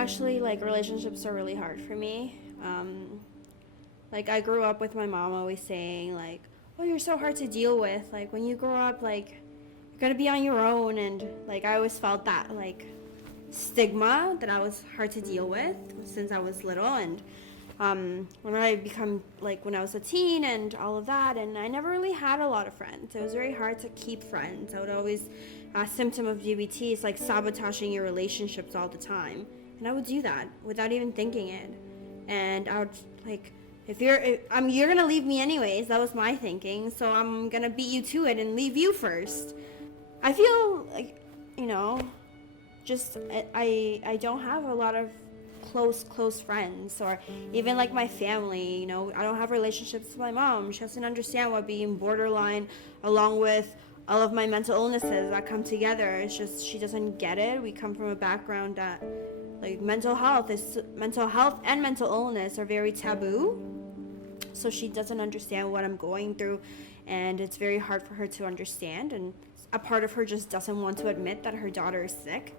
especially, like, relationships are really hard for me. Like, I grew up with my mom always saying, like, oh, you're so hard to deal with. Like, when you grow up, like, you're gonna be on your own. And, like, I always felt that, like, stigma that I was hard to deal with since I was little. And when I was a teen and all of that, and I never really had a lot of friends. It was very hard to keep friends. I would always, a symptom of GBT is like sabotaging your relationships all the time. And I would do that without even thinking it. And I would, like, you're gonna leave me anyways. That was my thinking. So I'm gonna beat you to it and leave you first. I feel like, just I don't have a lot of close friends, or even like my family. I don't have relationships with my mom. She doesn't understand what being borderline, along with all of my mental illnesses that come together. It's just, she doesn't get it. We come from a background that, like, mental health and mental illness are very taboo. So she doesn't understand what I'm going through, and it's very hard for her to understand. And a part of her just doesn't want to admit that her daughter is sick.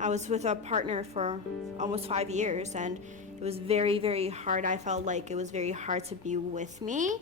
I was with a partner for almost 5 years, and it was very, very hard. I felt like it was very hard to be with me.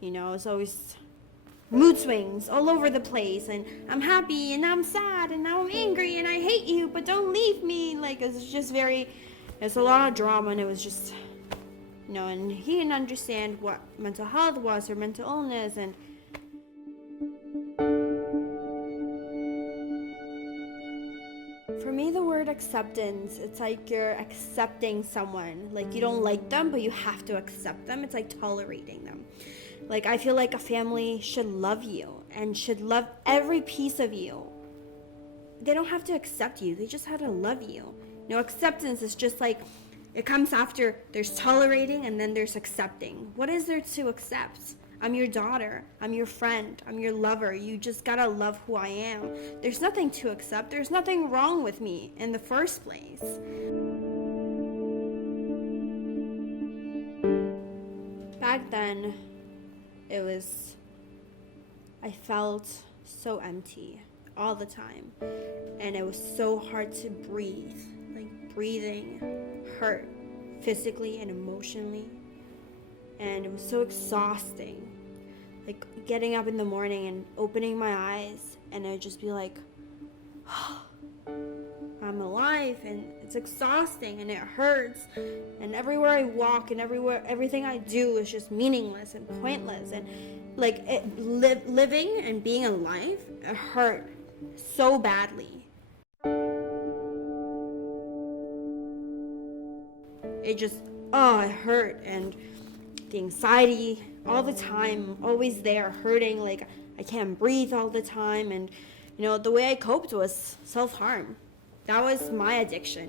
It was always mood swings all over the place, and I'm happy, and now I'm sad, and now I'm angry, and I hate you, but don't leave me. Like, it's just it's a lot of drama, and it was just, and he didn't understand what mental health was or mental illness. And for me, the word acceptance, it's like you're accepting someone. Like, you don't like them, but you have to accept them. It's like tolerating them. Like, I feel like a family should love you and should love every piece of you. They don't have to accept you. They just have to love you. Acceptance is just like, it comes after there's tolerating and then there's accepting. What is there to accept? I'm your daughter. I'm your friend. I'm your lover. You just gotta love who I am. There's nothing to accept. There's nothing wrong with me in the first place. Back then, I felt so empty all the time. And it was so hard to breathe. Like, breathing hurt physically and emotionally. And it was so exhausting. Like, getting up in the morning and opening my eyes, and I'd just be like, oh, I'm alive. And it's exhausting, and it hurts. And everywhere I walk and everything I do is just meaningless and pointless. And like, living and being alive, it hurt so badly. It hurt. And the anxiety all the time, always there, hurting. Like, I can't breathe all the time. And the way I coped was self-harm. That was my addiction.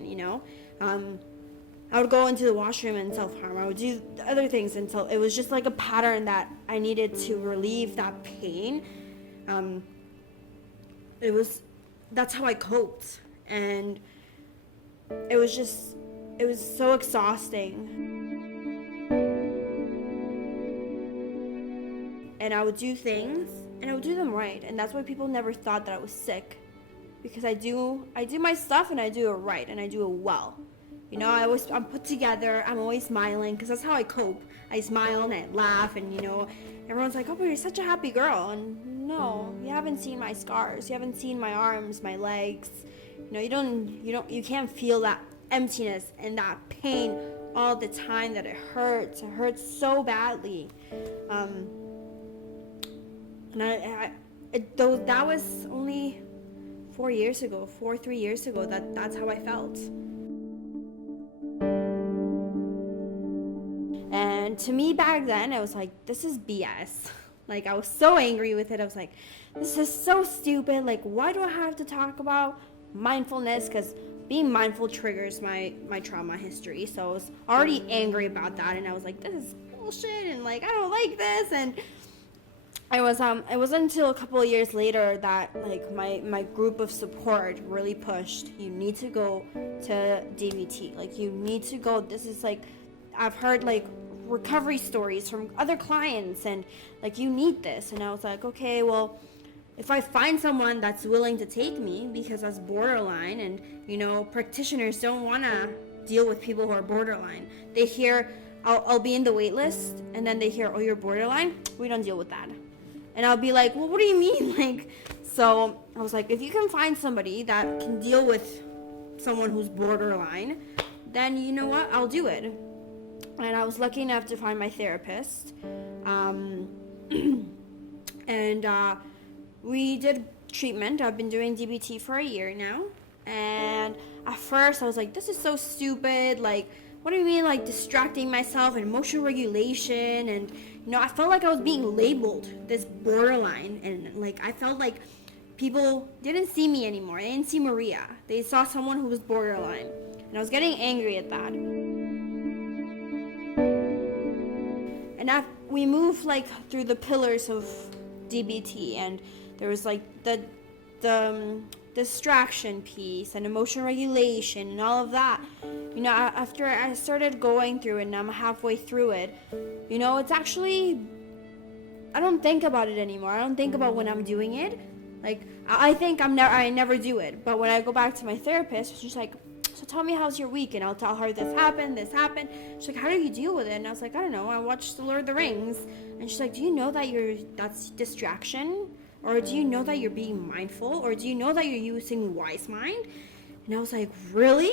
I would go into the washroom and self-harm. I would do other things until it was just like a pattern that I needed to relieve that pain. That's how I coped. And it was so exhausting. And I would do things, and I would do them right. And that's why people never thought that I was sick. Because I do my stuff, and I do it right, and I do it well. I'm put together, I'm always smiling, because that's how I cope. I smile and I laugh, and everyone's like, oh, but you're such a happy girl. And no, you haven't seen my scars. You haven't seen my arms, my legs. You can't feel that emptiness and that pain all the time that it hurts. It hurts so badly. That was only 3 years ago, that's how I felt. And to me back then, I was like, this is BS. Like, I was so angry with it. I was like, this is so stupid. Like, why do I have to talk about mindfulness? Because being mindful triggers my trauma history. So I was already angry about that. And I was like, this is bullshit. And like, I don't like this. And it wasn't until a couple of years later that like my group of support really pushed. You need to go to DBT. Like, you need to go. This is like, I've heard like recovery stories from other clients, and like, you need this. And I was like, okay, well, if I find someone that's willing to take me, because that's borderline, and practitioners don't want to deal with people who are borderline. They hear I'll be in the wait list, and then they hear, oh, you're borderline, we don't deal with that. And I'll be like, well, what do you mean? So I was like, if you can find somebody that can deal with someone who's borderline, then you know what, I'll do it. And I was lucky enough to find my therapist. And we did treatment. I've been doing DBT for a year now. And at first I was like, this is so stupid. Like, what do you mean, like, distracting myself and emotional regulation? And, I felt like I was being labeled this borderline. And, like, I felt like people didn't see me anymore. They didn't see Maria. They saw someone who was borderline. And I was getting angry at that. And we moved, like, through the pillars of DBT. And there was, like, the distraction piece and emotional regulation and all of that. After I started going through it and I'm halfway through it, it's actually, I don't think about it anymore. I don't think about when I'm doing it. Like, I think I never do it. But when I go back to my therapist, she's like, so tell me, how's your week? And I'll tell her this happened. She's like, how do you deal with it? And I was like, I don't know. I watched The Lord of the Rings. And she's like, do you know that that's distraction? Or do you know that you're being mindful? Or do you know that you're using wise mind? And I was like, really?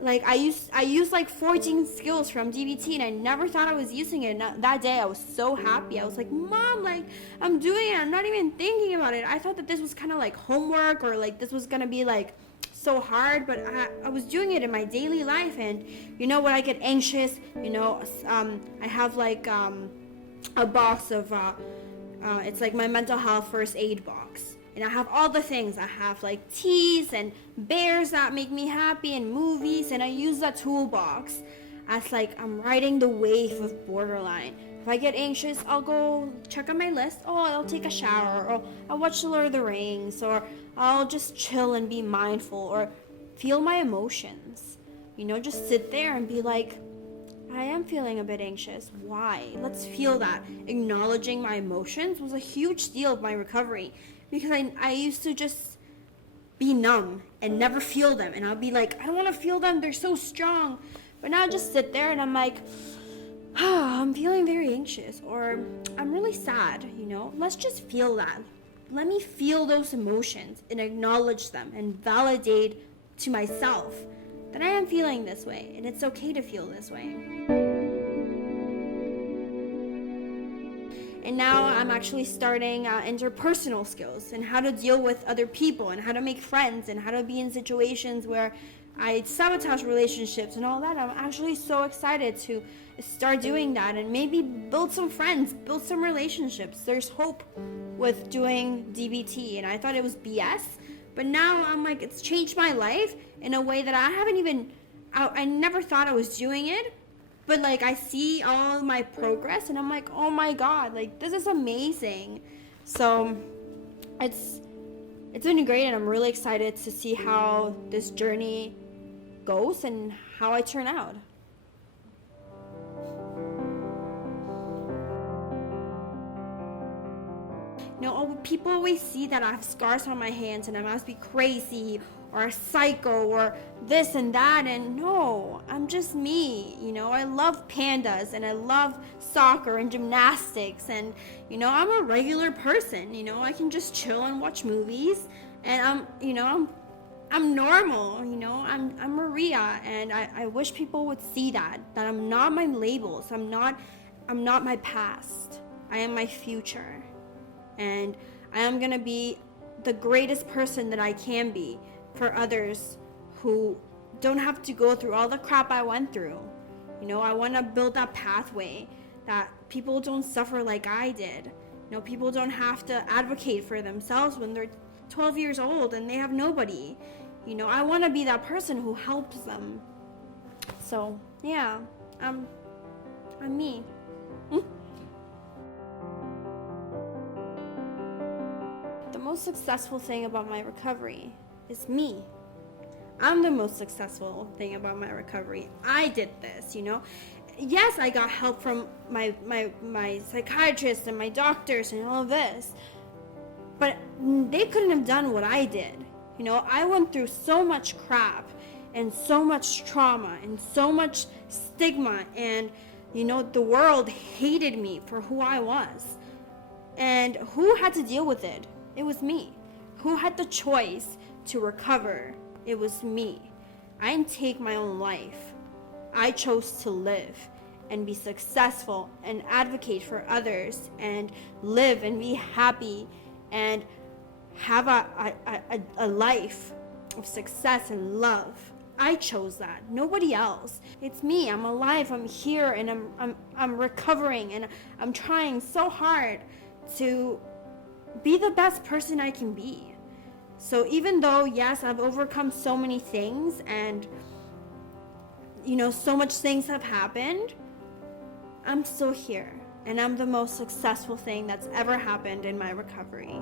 Like, I used like 14 skills from DBT, and I never thought I was using it. And that day I was so happy. I was like, Mom, like, I'm doing it. I'm not even thinking about it. I thought that this was kind of like homework, or like this was going to be like so hard, but I was doing it in my daily life. And when I get anxious, I have like a box of it's like my mental health first aid box, and I have all the things. I have like teas and bears that make me happy and movies, and I use that toolbox as like I'm riding the wave of borderline. If I get anxious, I'll go check on my list. Oh, I'll take a shower, or I'll watch The Lord of the Rings, or I'll just chill and be mindful, or feel my emotions. Just sit there and be like, I am feeling a bit anxious. Why? Let's feel that. Acknowledging my emotions was a huge deal of my recovery, because I used to just be numb and never feel them. And I'll be like, I don't want to feel them. They're so strong. But now I just sit there and I'm like, I'm feeling very anxious, or I'm really sad, Let's just feel that. Let me feel those emotions and acknowledge them and validate to myself that I am feeling this way, and it's okay to feel this way. And now I'm actually starting interpersonal skills and how to deal with other people and how to make friends and how to be in situations where I sabotage relationships and all that. I'm actually so excited to start doing that and maybe build some friends, build some relationships. There's hope with doing DBT, and I thought it was BS, but now I'm like, it's changed my life in a way that I never thought I was doing it, but like I see all my progress and I'm like, oh my God, like this is amazing. So it's been great, and I'm really excited to see how this journey goes and how I turn out. People always see that I have scars on my hands and I must be crazy or a psycho or this and that, and no, I'm just me. I love pandas and I love soccer and gymnastics, and I'm a regular person. I can just chill and watch movies, and I'm normal. I'm Maria, and I wish people would see that I'm not my labels. I'm not my past. I am my future, and I am gonna be the greatest person that I can be for others who don't have to go through all the crap I went through. I want to build that pathway that people don't suffer like I did. People don't have to advocate for themselves when they're 12 years old and they have nobody. I want to be that person who helps them. So, yeah, I'm me. The most successful thing about my recovery is me. I'm the most successful thing about my recovery. I did this, yes, I got help from my psychiatrist and my doctors and all of this, but they couldn't have done what I did. You know, I went through so much crap and so much trauma and so much stigma, and you know, the world hated me for who I was. And who had to deal with it? It was me. Who had the choice to recover? It was me. I didn't take my own life. I chose to live and be successful and advocate for others and live and be happy and have a life of success and love. I chose that. Nobody else. It's me. I'm alive. I'm here, and I'm recovering, and I'm trying so hard to be the best person I can be. So even though, yes, I've overcome so many things, and you know, so much things have happened, I'm still here, and I'm the most successful thing that's ever happened in my recovery.